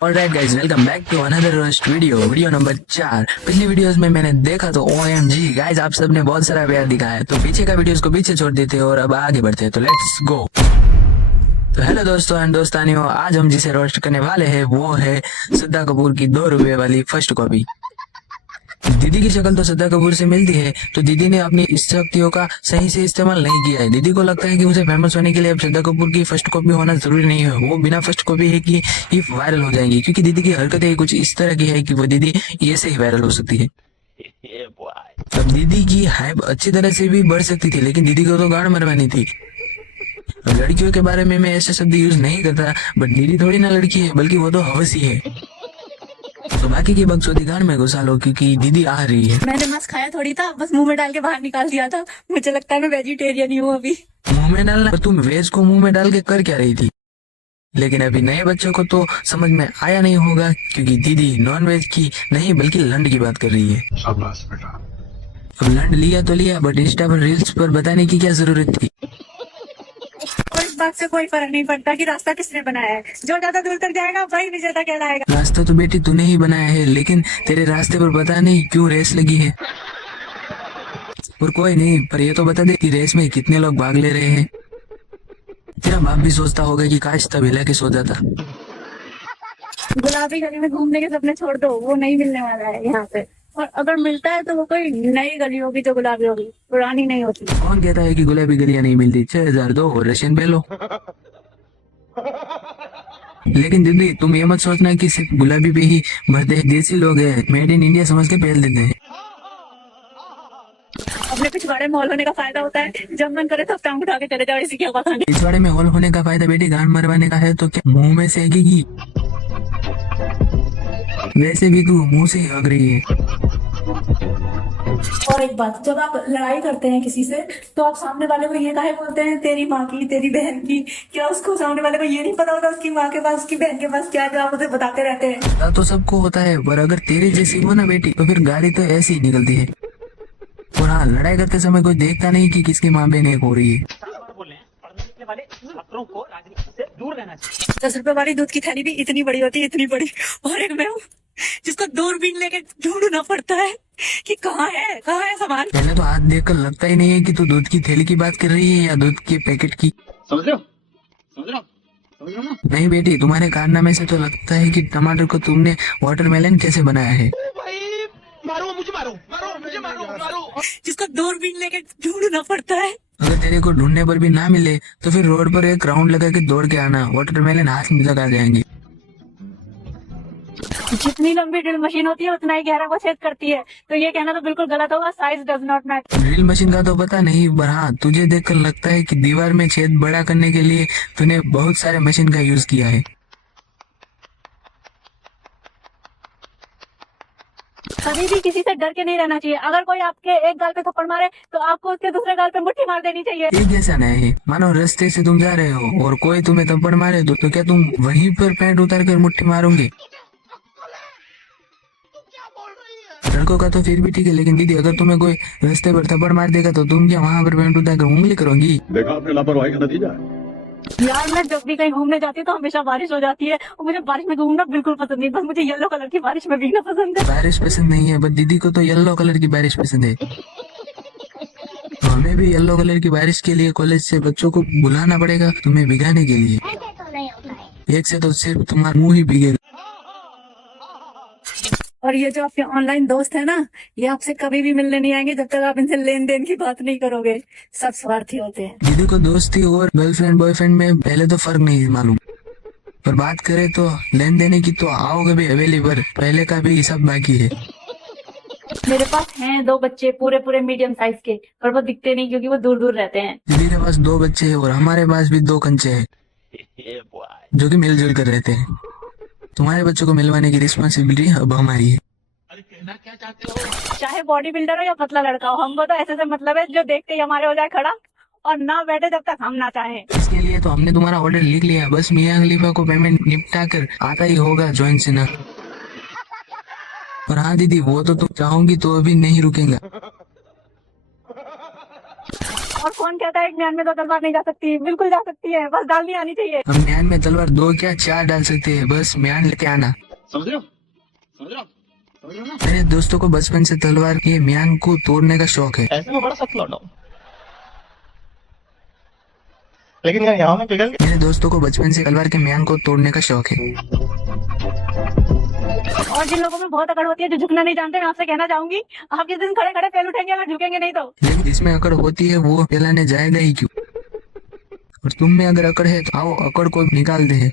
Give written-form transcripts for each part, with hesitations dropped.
Alright guys, welcome back to another roast video number 4। पिछली videos में मैंने देखा तो OMG गाइस, आप सबने बहुत सारा प्यार दिखाया, तो पीछे का वीडियोस को पीछे छोड़ देते हैं और अब आगे बढ़ते हैं। तो लेट्स गो। तो हेलो दोस्तों एंड दोस्तानियों, आज हम जिसे रोस्ट करने वाले हैं वो है श्रद्धा कपूर की 2 रुपए वाली फर्स्ट कॉपी। दीदी की शक्ल तो श्रद्धा कपूर से मिलती है, तो दीदी ने अपनी इस शक्तियों का सही से इस्तेमाल नहीं किया है। दीदी को लगता है कि उसे फेमस होने के लिए अब श्रद्धा कपूर की फर्स्ट कॉपी होना जरूरी नहीं है, वो बिना फर्स्ट कॉपी है कि ही वायरल हो जाएंगी, क्योंकि दीदी की हरकतें कुछ इस तरह की है कि वो दीदी ऐसे ही वायरल हो सकती है। अब दीदी की हाइप अच्छी तरह से भी बढ़ सकती थी, लेकिन दीदी को तो गांड मरवानी थी। लड़कियों के बारे में मैं ऐसे शब्द यूज नहीं करता, बट दीदी थोड़ी ना लड़की है, बल्कि वो तो हवसी है। तो बाकी की बकचोदी गान में घुसा लो, क्योंकि दीदी आ रही है। मैंने मस्त खाया थोड़ी था, बस मुंह में डाल के बाहर निकाल दिया था। मुझे लगता है मैं वेजिटेरियन ही हूँ अभी। मुंह में डालना? तुम वेज को मुंह में डाल के कर क्या रही थी? लेकिन अभी नए बच्चों को तो समझ में आया नहीं होगा, क्योंकि दीदी नॉन वेज की नहीं बल्कि लंड की बात कर रही है। शाबाश बेटा। अब लंड लिया तो लिया, बट इंस्टा पर रील्स पर बताने की क्या जरूरत थी? और इस बात से कोई फर्क नहीं पड़ता कि रास्ता किसने बनाया है। जो ज्यादा दूर तक जाएगा वही विजेता कहलाएगा। रास्ता तो बेटी तूने ही बनाया है, लेकिन तेरे रास्ते पर पता नहीं क्यों रेस लगी है। और कोई नहीं, पर ये तो बता दे कि रेस में कितने लोग भाग ले रहे हैं। तेरा बाप भी सोचता होगा कि काश तब हिला के सो जाता। गुलाबी गली में घूमने के सपने छोड़ दो, वो नहीं मिलने वाला है यहाँ पे। और अगर मिलता है तो वो कोई नई गली होगी जो गुलाबी होगी, पुरानी नहीं होती। कौन कहता है कि गुलाबी गलियां नहीं मिलती? 6002 और रशियन बेलो। लेकिन दीदी तुम ये मत सोचना कि सिर्फ गुलाबी पे ही मरते हैं। देसी लोग हैं, मेड इन इंडिया समझ के पहल देते हैं। अपने पिछवाड़े में हॉल होने का फायदा होता है, जब मन करे तो टांग उठा के चले जाओ, इसी क्या पता नहीं। पिछवाड़े में हॉल होने का फायदा बेटी गांड मरवाने का है, तो क्या मुंह में से हगेगी? वैसे भी तू मुंह से ही हग रही है। और एक बात, जब आप लड़ाई करते हैं किसी से तो आप सामने वाले को ये काहे बोलते हैं, तेरी माँ की, तेरी बहन की? क्या उसको सामने वाले को ये नहीं पता होता उसकी माँ के पास, उसकी बहन के पास क्या है, जो आप उसे बताते रहते हैं? पता तो सबको होता है, पर अगर तेरे जैसी हो ना बेटी, तो फिर गाली तो ऐसी ही निकलती है। और हाँ, लड़ाई करते समय कोई देखता नहीं कि किसकी माँ बहन एक हो रही है। 10 रुपए वाली दूध की थैली भी इतनी बड़ी होती है, इतनी बड़ी। और एक मैं हूँ जिसको दूरबीन लेके ढूंढना पड़ता है कि कहाँ है सामान। पहले तो हाथ देखकर लगता ही नहीं है कि तू दूध की थैली की बात कर रही है या दूध के पैकेट की। समझ रहे हो ना? नहीं बेटी, तुम्हारे कारनामे से तो लगता है कि टमाटर को तुमने वाटरमेलन कैसे बनाया है। मारो जिसको दूरबीन लेके ढूंढना पड़ता है। अगर तेरे को ढूंढने पर भी ना मिले तो फिर रोड पर एक राउंड लगा के दौड़ के आना, वाटरमेलन हाथ में लगा जाएंगे। जितनी लंबी ड्रिल मशीन होती है उतना ही गहरा वो छेद करती है, तो ये कहना तो बिल्कुल गलत होगा। Size does not matter. Drill machine का तो पता नहीं, पर हाँ, तुझे देखकर लगता है कि दीवार में छेद बड़ा करने के लिए तूने बहुत सारे मशीन का यूज किया है। कभी भी किसी से डर के नहीं रहना चाहिए। अगर कोई आपके एक गाल पे थप्पड़ मारे तो आपको उसके दूसरे गाल पे मुट्ठी मार देनी चाहिए। एक जैसा नहीं है। मानो रास्ते से तुम जा रहे हो और कोई तुम्हें थप्पड़ मारे तो क्या तुम वहीं पर पैंट उतार कर मुट्ठी मारोगे? लड़कों का तो फिर भी ठीक है, लेकिन दीदी अगर तुम्हें कोई रास्ते पर थप्पड़ मार देगा तो तुम क्या वहां पर पैंट उतार कर उंगली करोगी? देखा आपने लापरवाही का नतीजा है। यार मैं जब भी कहीं घूमने जाती हूँ तो हमेशा बारिश हो जाती है, और मुझे बारिश में घूमना बिल्कुल पसंद नहीं। बस मुझे येलो कलर की बारिश में भीगना पसंद है। बारिश पसंद नहीं है, बट दीदी को तो येलो कलर की बारिश पसंद है। तो हमें भी येलो कलर की बारिश के लिए कॉलेज से बच्चों को बुलाना पड़ेगा तुम्हें भिगाने के लिए। एक से तो सिर्फ तुम्हारा मुंह ही भीगेगा। और ये जो आपके ऑनलाइन दोस्त है ना, ये आपसे कभी भी मिलने नहीं आएंगे जब तक आप इनसे लेन देन की बात नहीं करोगे। सब स्वार्थी होते हैं। दीदी को दोस्ती और गर्लफ्रेंड बॉयफ्रेंड में पहले तो फर्क नहीं मालूम, पर बात करें तो लेन देने की तो आओगे भी अवेलेबल, पहले का भी हिसाब बाकी है। मेरे पास हैं 2 बच्चे, पूरे मीडियम साइज के, पर वो दिखते नहीं क्योंकि वो दूर दूर रहते हैं। दीदी के पास 2 बच्चे हैं और हमारे पास भी 2 कंचे हैं जो कि मिलजुल कर रहते हैं। तुम्हारे बच्चों को मिलवाने की रिस्पॉन्सिबिलिटी अब हमारी है। चाहे बॉडी बिल्डर हो या पतला लड़का हो, हमको तो ऐसे से मतलब है जो देखते ही हमारे हो जाए खड़ा और ना बैठे जब तक हम ना चाहें। इसके लिए तो हमने तुम्हारा ऑर्डर लिख लिया, बस मियां खलीफा को पेमेंट निपटा कर आता ही होगा जॉइन सिन्हा। और हाँ दीदी, वो तो तुम चाहोगी तो अभी नहीं रुकेगा। और कौन कहता है म्यान में तो तलवार नहीं जा सकती? बिल्कुल जा सकती है, बस डालनी आनी चाहिए। हम म्यान में तलवार 2 क्या 4 डाल सकते हैं, बस म्यान लेके आना। समझ रहे हो? समझ रहे हो? समझ रहे हो ना? मेरे दोस्तों को बचपन से तलवार के म्यान को तोड़ने का शौक है। ऐसे में बड़ा सख्त लौटा हूं, लेकिन यार यहाँ में पिघल गया। मेरे दोस्तों को बचपन से तलवार के म्यान को तोड़ने का शौक है। और जिन लोगों में बहुत अकड़ होती है, जो झुकना नहीं जानते, मैं आपसे कहना चाहूंगी, आप किस दिन खड़े खड़े पैर उठेंगे अगर झुकेंगे नहीं तो। लेकिन जिसमें अकड़ होती है वो फैलाने जाएगा ही क्यों? और तुम में अगर अकड़ है तो आओ अकड़ को निकाल दे।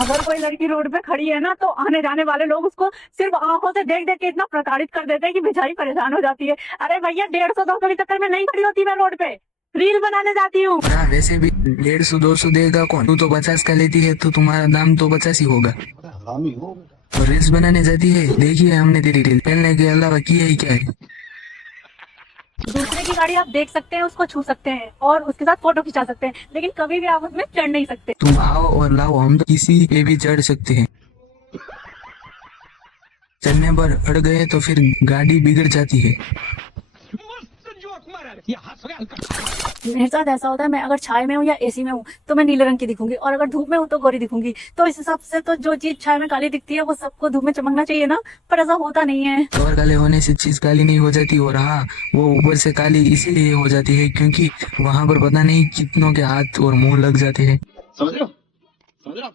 अगर कोई लड़की रोड पे खड़ी है ना, तो आने जाने वाले लोग उसको सिर्फ आंखों से देख देख के इतना प्रताड़ित कर देते हैं कि बेचारी परेशान हो जाती है। अरे भैया 150-200 के चक्कर में नहीं खड़ी होती मैं रोड पे, रील बनाने जाती हूँ। हाँ, वैसे भी 150-200 देगा कौन? तू तो 50 का लेती है तो तुम्हारा दाम तो 50 ही होगा। हरामी हो बेटा। और रील्स बनाने जाती है, देखिए हमने तेरी रील फैलने के अलावा किया ही क्या है। दूसरे की गाड़ी आप देख सकते हैं, उसको छू सकते हैं और उसके साथ फोटो खिंचा सकते हैं, लेकिन कभी भी आप उसमें चढ़ नहीं सकते। तुम आओ और लाओ, हम तो किसी पे भी चढ़ सकते हैं। चढ़ने पर अड़ गए तो फिर गाड़ी बिगड़ जाती है। मेरे साथ ऐसा होता है, मैं अगर छाए में हूँ या एसी में हूँ तो मैं नीले रंग की दिखूंगी, और अगर धूप में हूँ तो गोरी दिखूंगी। तो इस हिसाब से तो जो चीज छाए में काली दिखती है वो सबको धूप में चमकना चाहिए ना, पर ऐसा होता नहीं है। और काले होने से चीज काली नहीं हो जाती, और हाँ वो ऊपर से काली इसीलिए हो जाती है क्योंकि वहां पर पता नहीं कितनों के हाथ और मुंह लग जाते हैं। समझ रहे हो? समझ रहे हो?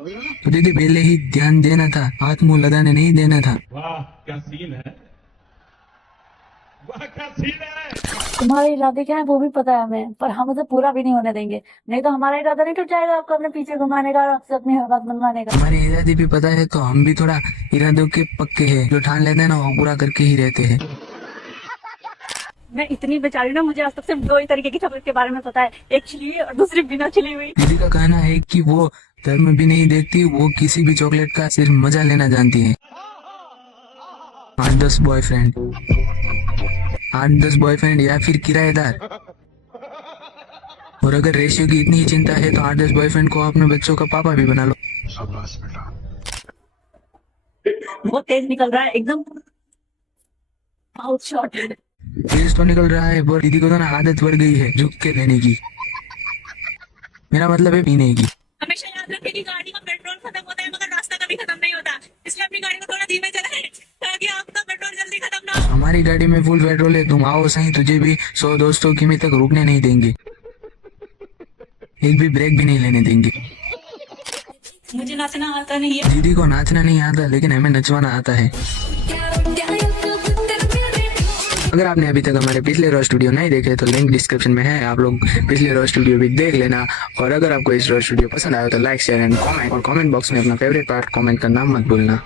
समझ रहे हो ना? तो दीदी पहले ही ध्यान देना था, हाथ मुंह लगाने नहीं देना था। वाह क्या सीन है, वाह क्या सीन है। तुम्हारे इरादे क्या है वो भी पता है हमें, पर हम उसे पूरा भी नहीं होने देंगे, नहीं तो हमारा इरादा नहीं टूट जाएगा आपको अपने पीछे घुमाने का और आपसे अपनी हर बात मनवाने का। हमारे इरादे भी पता है तो हम भी थोड़ा इरादों के पक्के हैं, जो ठान लेते हैं ना वो पूरा करके ही रहते हैं। मैं इतनी बेचारी ना, मुझे आज तक सिर्फ 2 ही तरीके की चॉकलेट के बारे में पता है, एक छिली हुई और दूसरी बिना छिली हुई। दीदी का कहना है कि वो धर्म भी नहीं देखती, वो किसी भी चॉकलेट का सिर्फ मजा लेना जानती है। 8-10 बॉयफ्रेंड, 8-10 बॉयफ्रेंड या फिर किराएदार। और अगर रेशियो की इतनी ही चिंता है तो 8-10 बॉयफ्रेंड को अपने बच्चों का पापा भी बना लो। शाबाश बेटा। बहुत तेज निकल रहा है एकदम, आउट शॉट। तेज तो निकल रहा है पर दीदी को तो ना आदत पड़ गई है झुक के लेने की। मेरा मतलब है पीने की। हमेशा याद रखें कि गाड़ी का पेट्रोल खत्म होता है मगर रास्ता कभी खत्म नहीं होता, इसलिए अपनी गाड़ी को थोड़ा धीमे चलाएं ताकि आपका पेट्रोल जल्दी खत्म ना हो। हमारी गाड़ी में फुल पेट्रोल है, तुम आओ सही, तुझे भी 100 दोस्तों की में तक रुकने नहीं देंगे, एक भी ब्रेक भी नहीं लेने देंगे। मुझे नाचना आता नहीं है। दीदी को नाचना नहीं आता लेकिन हमें नचवाना आता है। अगर आपने अभी तक हमारे पिछले रोस्ट वीडियो नहीं देखे तो लिंक डिस्क्रिप्शन में है, आप लोग पिछले रोस्ट वीडियो भी देख लेना। और अगर आपको इस रोस्ट वीडियो पसंद आया तो लाइक शेयर एंड कमेंट, और कमेंट बॉक्स में अपना फेवरेट पार्ट कमेंट करना मत भूलना।